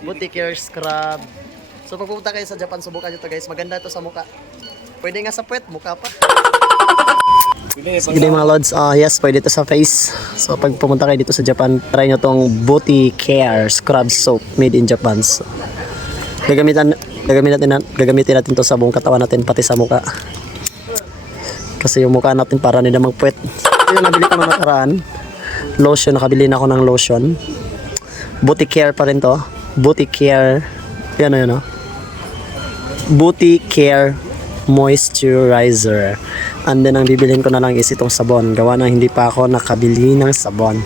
Booty Care Scrub. So pag pupunta kayo sa Japan, subukan nyo to guys. Maganda ito sa muka. Pwede nga sa puwet, mukha pa. Sige mga lods, yes, pwede ito sa face. So pag pumunta kayo dito sa Japan, try nyo tong Booty Care Scrub Soap made in Japan. So, gagamitin natin to sa buong katawan natin, pati sa muka. Kasi yung mukha natin para nila magpuwet. Ito yung nabili ko ng nakaraan. Lotion, nakabili na ako ng lotion. Booty Care pa rin to. Booty Care, yan o. Booty Care Moisturizer. And then ang bibilhin ko na lang is itong sabon. Gawa na hindi pa ako nakabili ng sabon.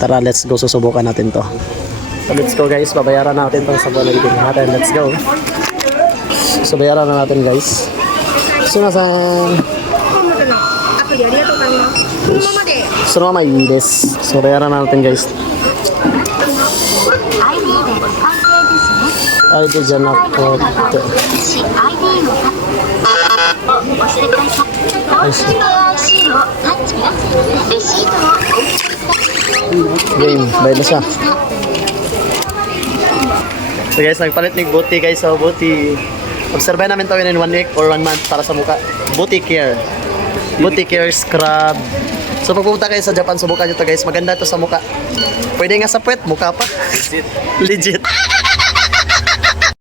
Tara, let's go, susubukan natin to. So let's go guys, babayaran natin tong sabon na bibilhin natin. Let's go. So bayaran na natin guys. So nasa アプリありがとうございます。このままで そのままいいです。So bayaran na natin guys. ID で完成ですね。 ID じゃなくて ID をお忘れください。同時の IC をタッチレシートをお受けください。 game, bayad na siya. So guys, nagpalit ni Booty guys. So Booty, obserbahan namin to in 1 week or 1 month para sa muka. Booty Care. Booty Care Scrub. So pag pupunta kayo sa Japan, subukan nyo to guys. Maganda ito sa muka. Pwede nga sa puwet, mukha pa. Legit.